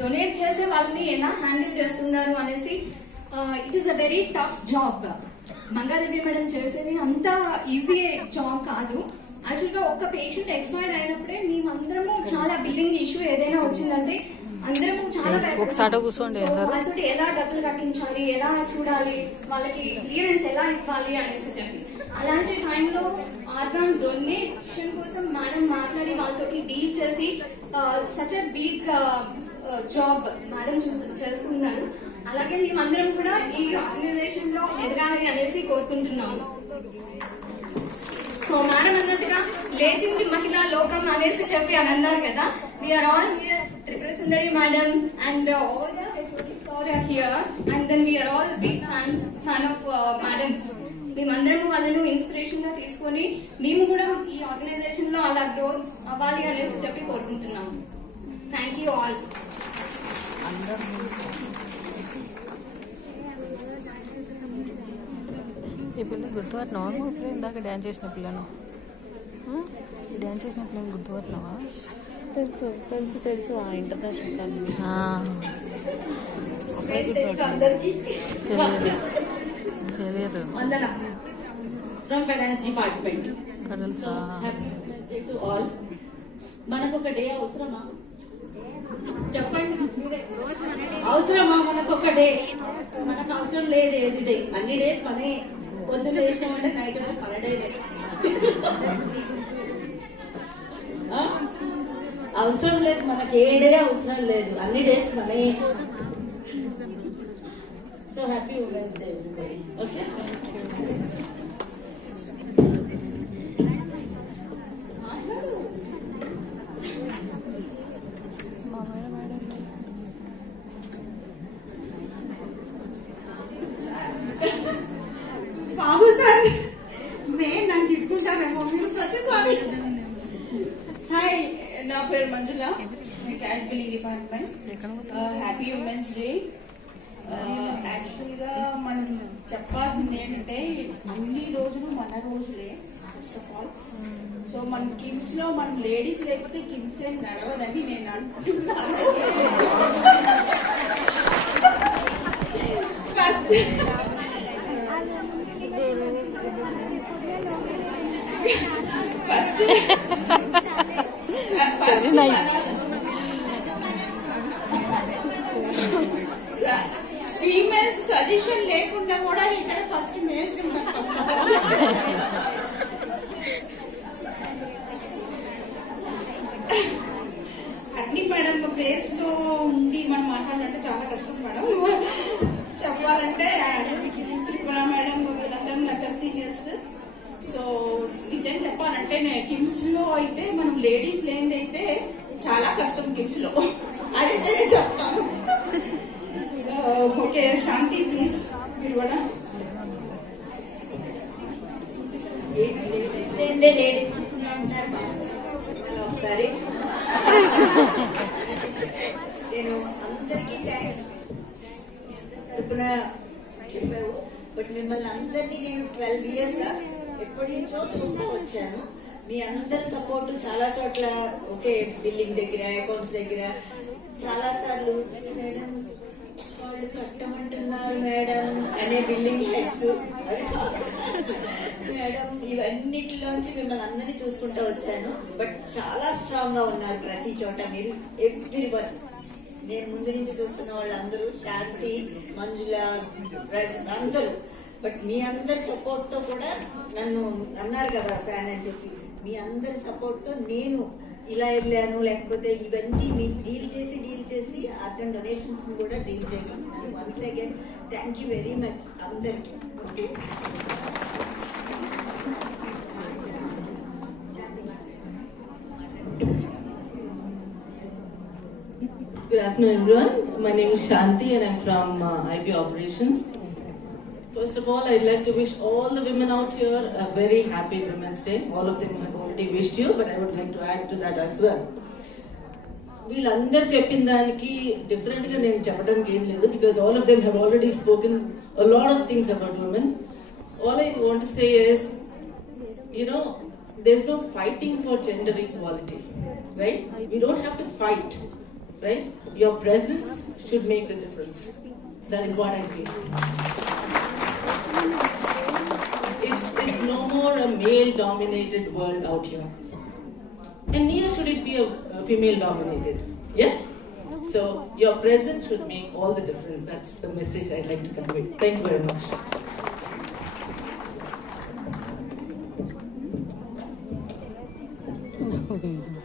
Donate చేసే వాళ్ళని ఎలా హ్యాండిల్ చేస్తున్నారు అనేసి it is a very tough job. Mangadevi madam చేసేది అంత ఈజీ జాబ్ కాదు. యాక్చువల్ గా ఒక్క పేషెంట్ ఎక్స్పైర్డ్ అయినప్పుడే మేమందరము చాలా బిల్లింగ్ ఇష్యూ ఏదైనా వచ్చిందంటే అందరము చాలా వాళ్ళతో ఎలా డబ్బులు కట్టించాలి, ఎలా చూడాలి, వాళ్ళకి క్లియరెన్స్ ఎలా ఇవ్వాలి అనేసి చెప్పి అలాంటి టైంలో ఆర్గాన్ డొనేషన్ కోసం మేడం మాట్లాడి వాళ్ళతో డీల్ చేసి such a big job madam చేస్తున్నారు. అలాగే మేమందరం కూడా ఈ ఆర్గనైజేషన్ లో ఎదగాలి అనేసి కోరుకుంటున్నాము. సో మేడం అన్నట్టుగా లేచింది మహిళా లోకం అనేసి చెప్పి అని అన్నారు కదా. We are all here, Tripura Sundari madam and all the HODs are here, and then we are all big fan of madams. మేమందరం వాళ్ళను ఇన్స్పిరేషన్ గా తీసుకొని మేము కూడా ఈ ఆర్గనైజేషన్ లో అలా గ్రో అవ్వాలి అనేసి చెప్పి కోరుకుంటున్నాము. Thank you all. ఈ పిల్ల గుర్తుపట్టినావా? ఇప్పుడు ఇందాక డ్యాన్స్ చేసిన పిల్లను, డ్యాన్స్ చేసిన పిల్లని గుర్తుపట్టినావా? తెలుసు తెలుసు తెలుసు ఇంటర్నేషనల్ తెలియదు. From finance department. So happy to all. మనకు ఒక డే అవసరమా చెప్పండి? అవసరమా మనకు ఒక డే? మనకు అవసరం లేదు ఏది డే. అన్ని డేస్ పనే. పొద్దున్న వేసినామంటే నైట్ వరకు మన డే అవసరం లేదు. మనకి ఏ డే అవసరం లేదు, అన్ని డేస్ మనే. So happy women's day everybody. Okay, Babu sir నన్ను తిట్టుకుంటారేమో మీరు ప్రతిసారి. హాయ్, నా పేరు Manjula, cash billing department. Happy women's day. యాక్చువల్గా మనం చెప్పాల్సింది ఏంటంటే అన్ని రోజులు మన రోజులే ఫస్ట్ ఆఫ్ ఆల్. సో మన కిమ్స్ లో మనం లేడీస్ లేకపోతే కిమ్స్ ఏం నడవదని నేను అనుకుంటున్నాను. ఫస్ట్ ఫీమేల్స్ సజెషన్ లేకుండా కూడా ఇక్కడ ఫస్ట్ మేల్స్ ఉన్నారు. అన్ని మేడం ప్లేస్ లో ఉండి మనం మాట్లాడాలంటే చాలా కష్టం మేడం. చెప్పాలంటే త్రిపుర మేడం వీళ్ళందరూ నాకు సీనియర్స్. సో నిజం చెప్పాలంటే కిమ్స్ లో అయితే మనం లేడీస్ లేనిదైతే చాలా కష్టం కిమ్స్ లో, అదైతే నేను చెప్తాను. ఓకే, శాంతి ప్లీజ్ మీరు కూడా. లేడీస్ ఒకసారి నేను అందరికీ థ్యాంక్స్ తరపున చెప్పావు. బట్ మిమ్మల్ని అందరినీ నేను 12 years ఎప్పటి నుంచో చూస్తూ వచ్చాను. మీ అందరి సపోర్టు చాలా చోట్ల, ఓకే బిల్లింగ్ దగ్గర, అకౌంట్స్ దగ్గర చాలా సార్లు మేడం వాళ్ళు కట్టమంటున్నారు మేడం అనే బిల్లింగ్ హెడ్స్ మేడం ఇవన్నిటిలోంచి మిమ్మల్ని అందరినీ చూసుకుంటూ వచ్చాను. బట్ చాలా స్ట్రాంగ్ గా ఉన్నారు ప్రతి చోట మీరు. ఎవ్రీ వన్ నేను ముందు నుంచి చూస్తున్న వాళ్ళందరూ, శాంతి, మంజుల, రజ అందరూ. బట్ మీ అందరి సపోర్ట్ తో కూడా, నన్ను అన్నారు కదా ఫ్యాన్ అని చెప్పి, మీ అందరి సపోర్ట్ తో నేను ఇలా వెళ్ళాను. లేకపోతే ఇవన్నీ మీరు డీల్ చేసి ఆర్గన్ డొనేషన్స్ కూడా డీల్ చేయగలుగుతాను. Once again thank you very much అందరికి. Good afternoon, everyone. My name is Shanti and I'm from IB Operations. First of all, I'd like to wish all the women out here a very happy Women's Day. All of them have already wished you, but I would like to add to that as well. వీళ్ళందరూ చెప్పిన దానికి different గా నేను చెప్పడానికి ఏం లేదు, because all of them have already spoken a lot of things about women. All I want to say is, there's no fighting for gender equality, right? We don't have to fight. right? Your presence should make the difference. That is what I feel. It's no more a male-dominated world out here. And neither should it be a female-dominated. Yes? So your presence should make all the difference. That's the message I'd like to convey. Thank you very much. Oh,